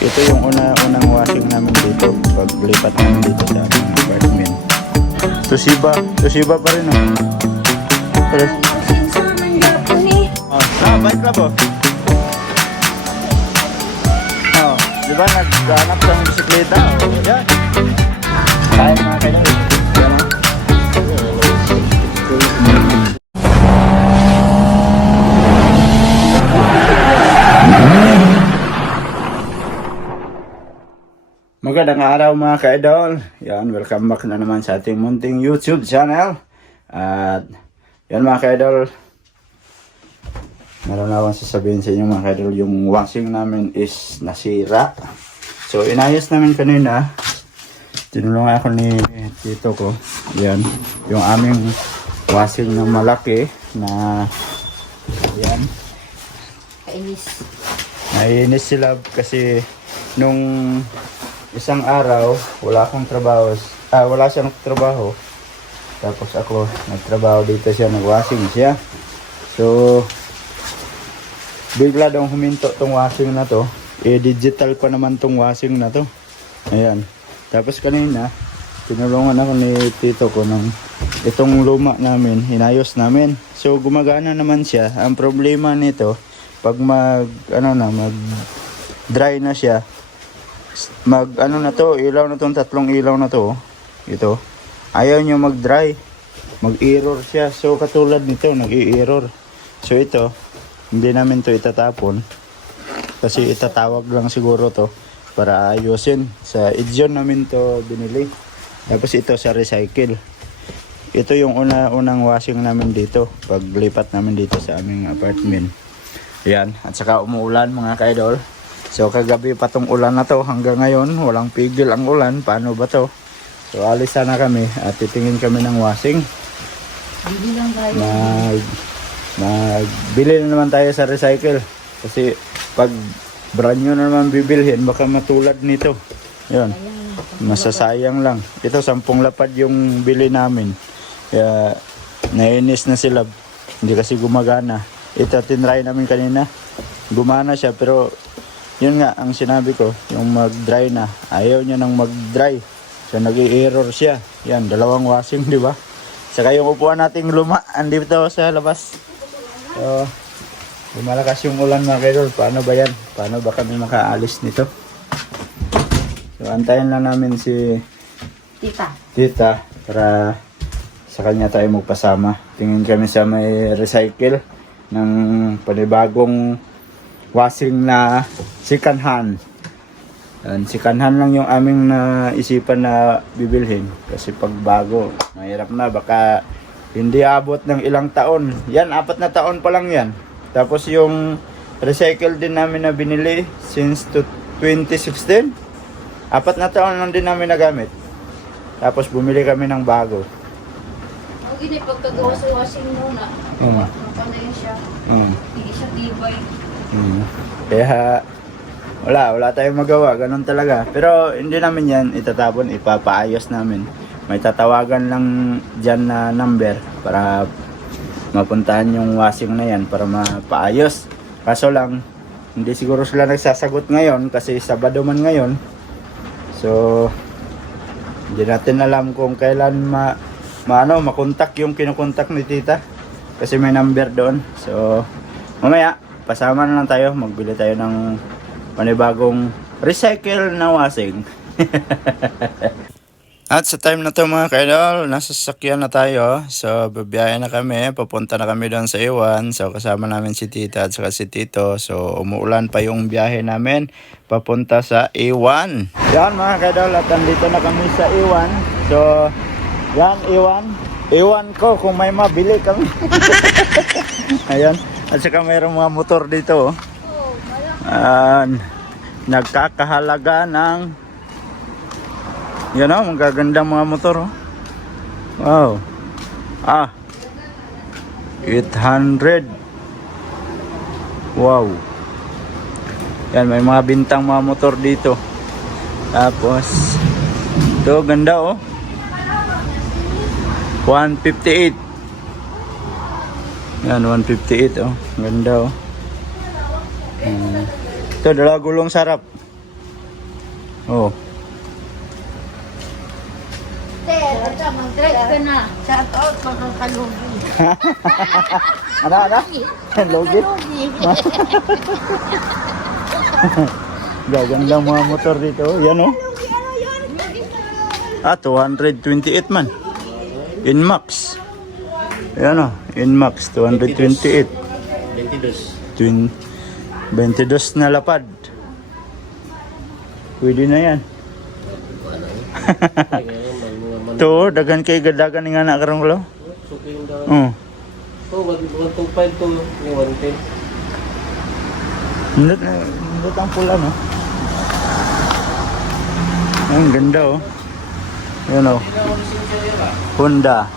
Ito yung unang washing namin dito paglipat namin dito sa aming apartment. Toshiba pa rin oh. Pero, bike lang po. Oh, di ba naghanap ng bisikleta? Oh, yan. Kaya mga kailan. Yan oh. Magandang araw mga ka-idol. Yan, welcome back na naman sa ating munting YouTube channel. At yan mga ka-idol, meron akong sasabihin sa inyo mga ka-idol, yung washing namin is nasira. So inayos namin kanina. Tinulungan ako ni tito ko. Yan, yung aming washing na malaki na yan. Nainis sila kasi nung isang araw, wala siyang trabaho. Tapos ako, nagtrabaho dito siya, nag-washing siya. So, bigla daw huminto tong washing na to. Digital pa naman tong washing na to. Ayan. Tapos kanina, tinulungan ako ni tito ko ng itong luma namin, hinayos namin. So, gumagana naman siya. Ang problema nito, pag mag-dry na siya, ilaw na tong tatlong ilaw na to, ito, ayaw nyo mag-dry, mag-error siya. So katulad nito, nag-i-error. So ito, hindi namin to itatapon kasi itatawag lang siguro to para ayusin. Sa Edyon namin to binili. Tapos ito sa recycle. Ito yung unang washing namin dito paglipat namin dito sa aming apartment. Yan, at saka umuulan mga ka-idol. So kagabi pa tong ulan na to, hanggang ngayon walang pigil ang ulan. Paano ba to? So alis na kami at titingin kami ng washing. Bili lang tayo. Magbili na naman tayo sa recycle kasi pag brand new na naman bibilhin, baka matulad nito. Yun, masasayang lang. Ito 10 lapad yung bili namin, kaya nainis na sila, hindi kasi gumagana. Ito tinry namin kanina, gumana siya, pero yun nga ang sinabi ko, yung mag-dry na, ayaw niya nang mag-dry. So nag-i-error siya. Yan, dalawang washing, di ba? Saka yung upuan nating luma, andito sa labas. So, lumalakas yung ulan mga kaidol. Paano ba yan? Paano ba kami makaalis nito? So antayin lang namin si tita para sa kanya tayo magpasama. Tingin kami sa may recycle ng panibagong washing na second hand. Second hand lang yung aming naisipan na bibilhin. Kasi pag bago, mahirap na. Baka hindi abot ng ilang taon. Yan, 4 na taon pa lang yan. Tapos yung recycle din namin na binili since 2016. 4 na taon lang din namin nagamit. Tapos bumili kami ng bago. Ang gini, pagkagawa sa washing muna, mapanayin siya. Hindi siya tibay. Kaya wala tayong magawa, ganun talaga. Pero hindi namin yan itatapon, ipapaayos namin. May tatawagan lang dyan na number para mapuntahan yung washing na yan para mapaayos. Kaso lang, hindi siguro sila nagsasagot ngayon kasi Sabado man ngayon. So hindi natin alam kung kailan makontak yung kinukontak ni tita kasi may number doon. So mamaya pasama na lang tayo, magbili tayo ng panibagong recycle na washing. At sa time na to mga ka-idol, nasa sasakyan na tayo. So babiyahe na kami, papunta na kami doon sa Iwan. So kasama namin si tita at saka si tito. So umuulan pa yung biyahe namin papunta sa Iwan. Yan mga ka-idol, at andito na kami sa Iwan. So yan, Iwan ko kung may mabili kami. Ayan. At saka mayroong mga motor dito. Nagkakahalaga ng yan o, magagandang mga motor. Wow. 800. Wow. Yan, may mga bintang mga motor dito. Tapos ito, ganda oh. 158. Yan, 158 oh. Ganda oh. Ito, dala gulong sarap. Oh. Mag-drive ka na. Shout out mga kalugi. Ano? Logi? Gaganda mga motor dito. Yan oh. 228 man. Inmax. Yan oh. Inmax 228. 22 na lapad. Pwede na yan. To, dagan kay gadagan nga na karong lo. Oh. Oh, 125 to 110. Hindi ang pula, no? Ang ganda, oh. Yan, oh. Honda.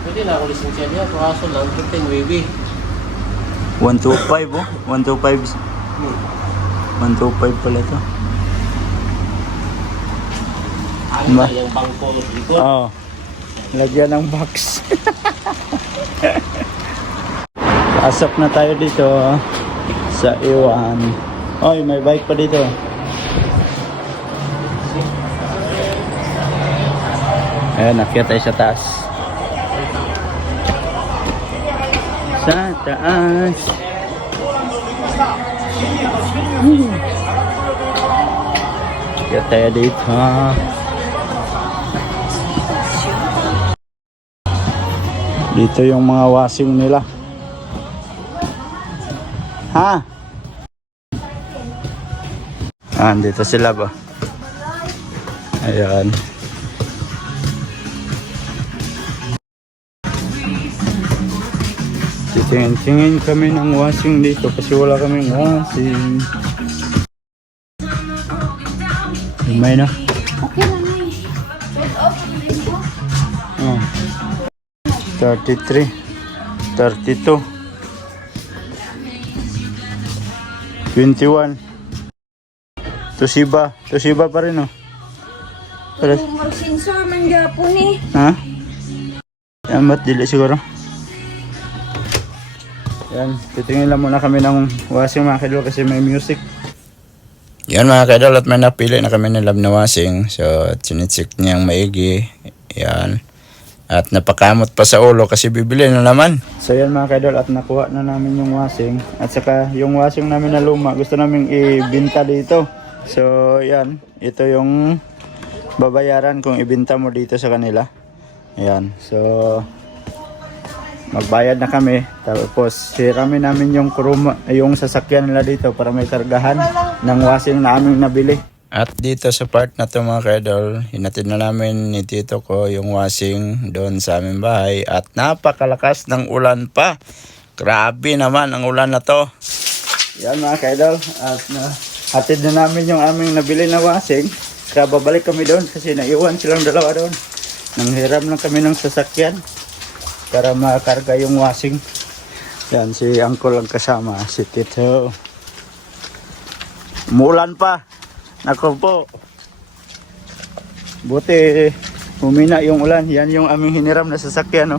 Pwede na ako lisensya niya. Kaso lang, 15 baby. 125, oh. 125. 125 pala to. Ano na yung bangko dito? Oo. Lagyan ng box. Pasok na tayo dito sa iwan. Oy, may bike pa dito. Ayan, nakyat tayo sa taas. Sa taas. Nakyat tayo dito. Dito yung mga washing nila. Ha? Dito sila ba? Ayan. Titingin kami ng washing dito kasi wala kaming washing. May na? Okay lang na eh. Sold out ang limbo. Oh. 33, 32, 21. Toshiba pa rin, oh. Para, Mag-sensor man gapon eh. ha? Yan, ba't dili siguro? Yan, titingin lang muna kami ng washing mga kadol kasi may music. Yan mga kadol, at may napili na kami ng lab na washing. So, sinitsik niyang maigi. Yan. At napakamot pa sa ulo kasi bibili na naman. So yan mga kadol, at nakuha na namin yung washing. At saka yung washing namin na luma, gusto namin ibinta dito. So yan, ito yung babayaran kung ibinta mo dito sa kanila. Yan, so magbayad na kami. Tapos hiramin namin yung yung sasakyan nila dito para may kargahan ng washing na aming nabili. At dito sa part na to mga kadol, hinatid na namin ni tito ko yung washing doon sa aming bahay. At napakalakas ng ulan pa. Grabe naman ang ulan na to. Yan mga kadol, at hatid na namin yung aming nabili na washing. Kaya babalik kami doon kasi naiwan silang dalawa doon. Nanghiram lang kami ng sasakyan para makarga yung washing. Yan, si uncle ang kasama, si tito. Umulan pa. Nako po. Buti humina yung ulan. Yan yung aming hiniram na sasakyan, no.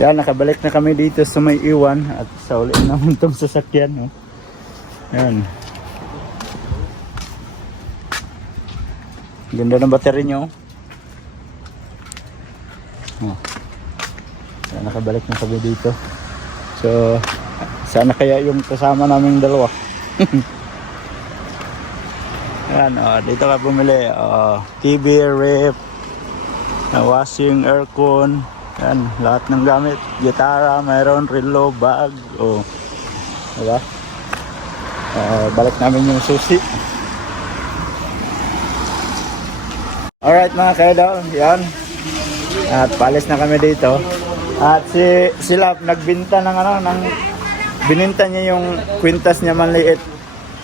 Yan, nakabalik na kami dito sa may iwan at sa uli naman itong sasakyan, no. Yan. Ganda ng battery nyo. Oh. Yan, nakabalik na kami dito. So, sana kaya yung kasama naming dalawa. Yan, dito ka bumili. TV, ref, washing, aircon. Yan, lahat ng gamit. Gitara, mayroon, relo, bag. Diba? Balik namin yung susi. Alright mga kaidol, yan. At palis na kami dito. At sila nagbinta ng bininta niya yung kwintas niya maliit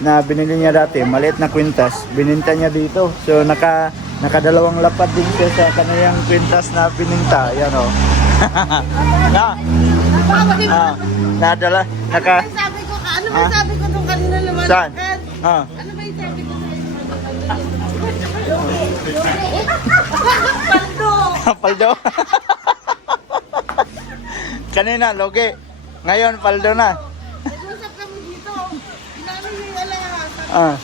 na binili niya dati, maliit na kwintas, bininta niya dito. So nakadalawang lapad din siya sa kaniyang kwintas na bininta. Yan o. Nadala, Sabi ko, ano ba sabi ko nung kanina naman? Saan? Ano ba yung sabi ko sa'yo? Paldo. Kanina, loge. Ngayon, paldo na. Nag-usap kami dito. yung alahas. Ah.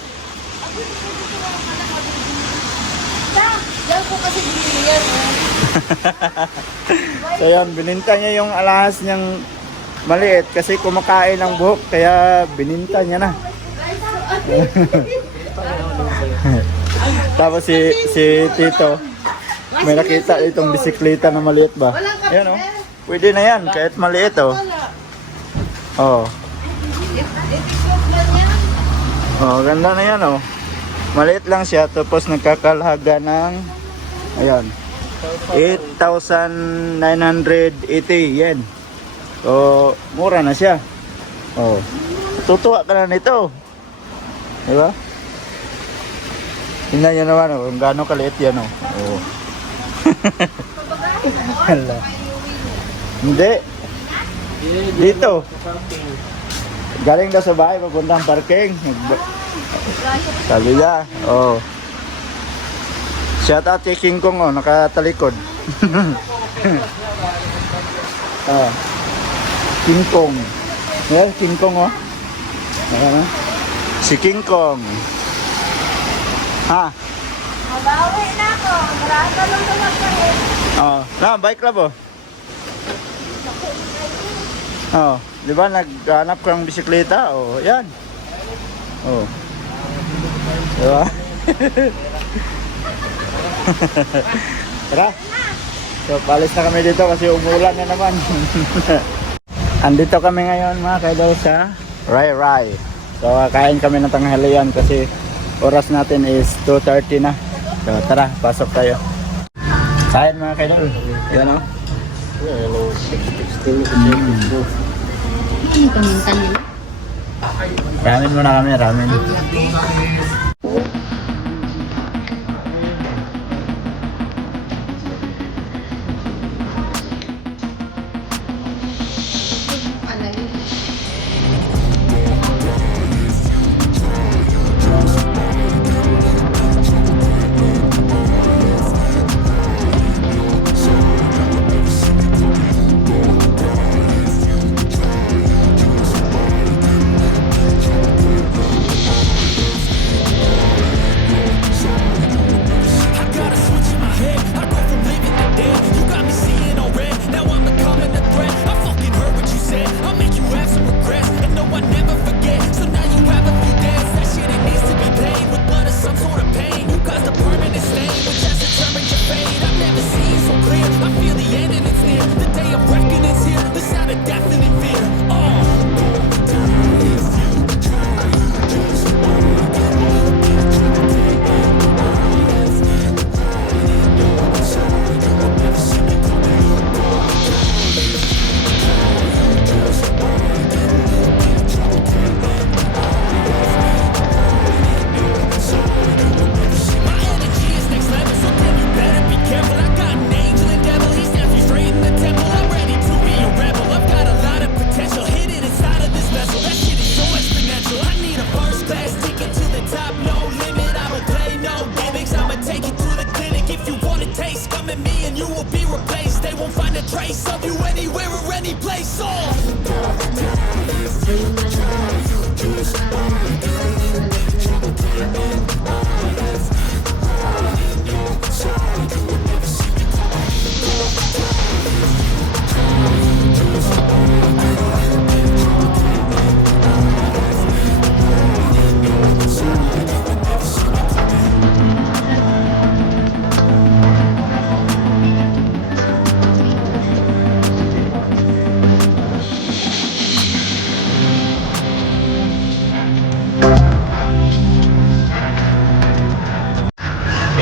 Yan po kasi binili yan. So yun, bininta niya yung alahas niyang maliit kasi kumakain ng buhok kaya bininta niya na. Tapos si Tito, may nakita itong bisikleta na maliit ba? Ayan oh. Pwede na yan kahit maliit oh. Oh. Itikot lang yan. Oh, ganda na yan oh. Maliit lang siya tapos nagkakalahaga ng ayan 8,980 yen. So, mura na siya. Oh. Tutuwa ka na nito. Di ba? Tingnan nyo naman oh, kung gaano kaliit yan oh. Oh. Hala. Hindi. Dito. Galing daw sa bahay, papuntang parking. Sabi niya, oh. Shout out kay King Kong, oh, nakatalikod. Ah. King Kong. Yes, King Kong, oh. Ano? Si King Kong. Ha? Mabawi na ako. Marasa lang naman kayo. Oh, na, bike lang po. Oh, di ba naghanap kang bisikleta? Oh, yan. Oh. Di ba? Tara. So, palis na kami dito kasi umulan na naman. Andito kami ngayon mga kaidol sa Rai Rai. So, kain kami ng tanghalian kasi oras natin is 2:30 na. So, tara, pasok tayo. Kain mga kaidol. Yan o. Ano kamintan nila? Ramen muna kami, ramen.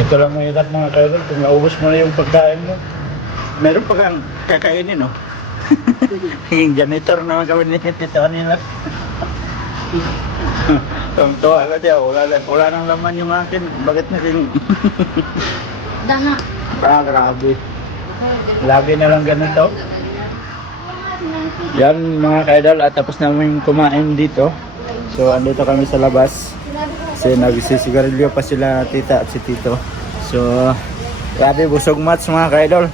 Ito lang ang hirap mga kaidol, kung naubos mo na yung pagkain mo, meron pa kang kakainin, no? Yung janitor naman kami nito kanina. Tuwa ka diya, wala nang laman yung akin, bakit naging... Dana. Grabe. Lagi na lang ganito. Yan mga kaidol, at tapos namin kumain dito. So andito kami sa labas. Kasi nagsisigarilyo pa sila tita at si tito. So, grabe busog mats mga kaidol.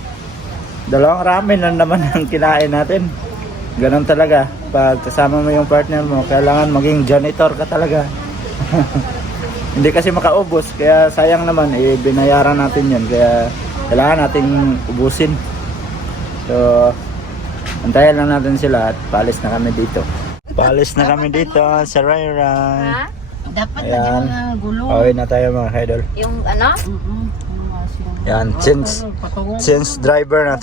Dalawang ramen lang naman ang kinain natin. Ganon talaga. pag kasama mo yung partner mo, kailangan maging janitor ka talaga. Hindi kasi makaubos, kaya sayang naman, binayaran natin yun, kaya kailangan nating ubusin. So, antayin lang natin sila at paalis na kami dito. Paalis na kami dito sa Rai Rai. Ha? Dapat Ayan. lagyan mo ng gulo. Pauwi na tayo mga idol. Yung ano? Yan, change driver na,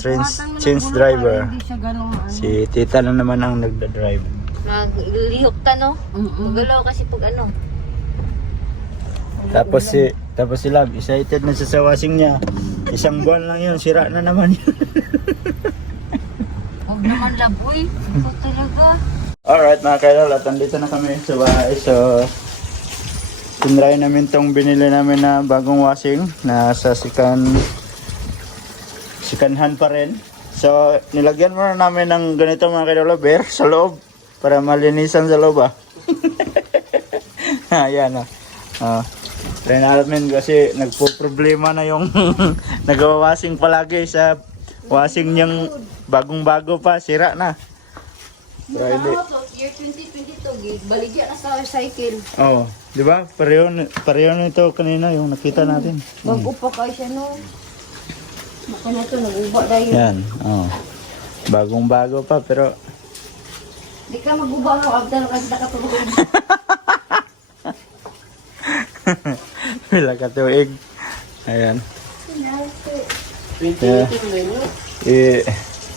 change driver. Hindi siya ganun. Si tita na naman ang nagda-drive. Naglihok ta, no? Magalaw kasi pag ano. Tapos si Love, excited na sa washing niya. Isang buwan lang yun, sira na naman yun. Huwag naman laboy. Ikaw talaga. Alright mga kaidol, at andito na kami sa bahay. So, tinry namin tong binili namin na bagong washing na sa sikanhan pa rin. So, nilagyan muna namin ng ganito mga kaidol, bear sa loob para malinisan sa loob ah. Ayan ah. Try namin kasi nagpo-problema na yung nagawa-washing palagi sa washing niyang bagong-bago pa, sira na. Friday. Year 2022, baligya na sa cycle. Oh, di ba? Pareho nito kanina yung nakita natin. Bago pa kayo siya, no? Baka na ito, nag-uba dahil. Yan, oh. Bagong-bago pa pero Di ka mag-uba mo, abdal kasi nakatulog. wala ka tuig. Ayan. 2018 na yun.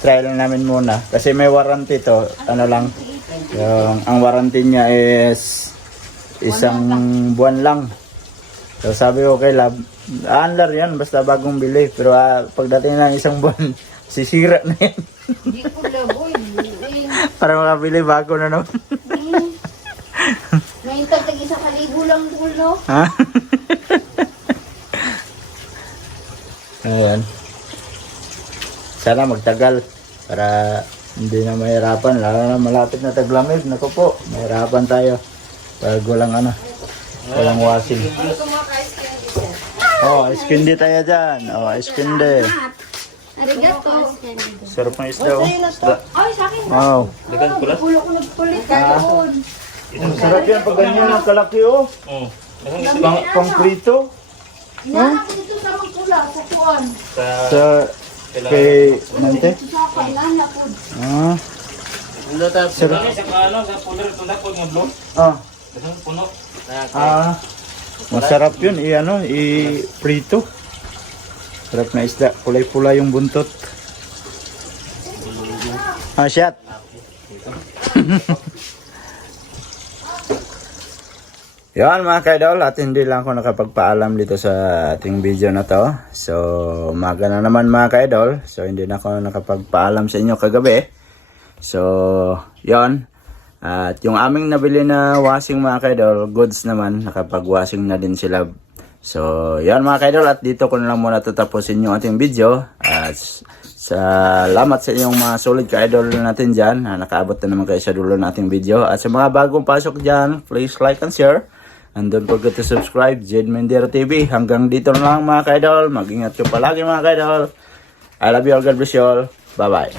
Try lang namin muna kasi may warranty to. Ano lang, ang warranty niya is isang buwan lang. So sabi ko kay Lab, andar yan basta bagong bili. Pero pagdating ng isang buwan, sisira na yan. Di ko laboy. Para makabili bago na naman. May tag isang kalibo lang dulo. Ha? Ayan. Sana magtagal para hindi na mahirapan. Lalo na malapit na taglamig. Naku po, mahirapan tayo. Bago lang walang washing. Oh, ice candy tayo dyan. Oh, ice candy. Arigato. Sarap ng isda oh. Ay, sa akin. Wow. Pulo ko nagpulit ka doon. Ang sarap yan pag ganyan ang kalaki oh. Pang prito. Inahan ko dito sa magpula, sa kuwan. Sa kay Nante. Sa kailana po. Ah. Ano tayo? Sarap. Sa puno po ng blue. Ah. Dasang puno. Ah. Masarap yun i-prito. Sarap na isda. Kulay-pula yung buntot. Ah, shot. Yan mga kaidol, at hindi lang ako nakapagpaalam dito sa ating video na to. So, umaga na naman mga kaidol. So, hindi na ako nakapagpaalam sa inyo kagabi. So, yon. At yung aming nabili na washing mga kaidol, goods naman, nakapag-washing na din sila. So, yan mga kaidol, at dito ko na lang muna tatapusin yung ating video. At salamat sa inyong mga solid ka-idol natin dyan. Nakaabot na naman kayo sa dulo nating video. At sa mga bagong pasok dyan, please like and share. And don't forget to subscribe, Jade Mendero TV. Hanggang dito na lang mga ka-idol. Mag-ingat ko palagi mga ka-idol. I love you all. God bless you all. Bye-bye.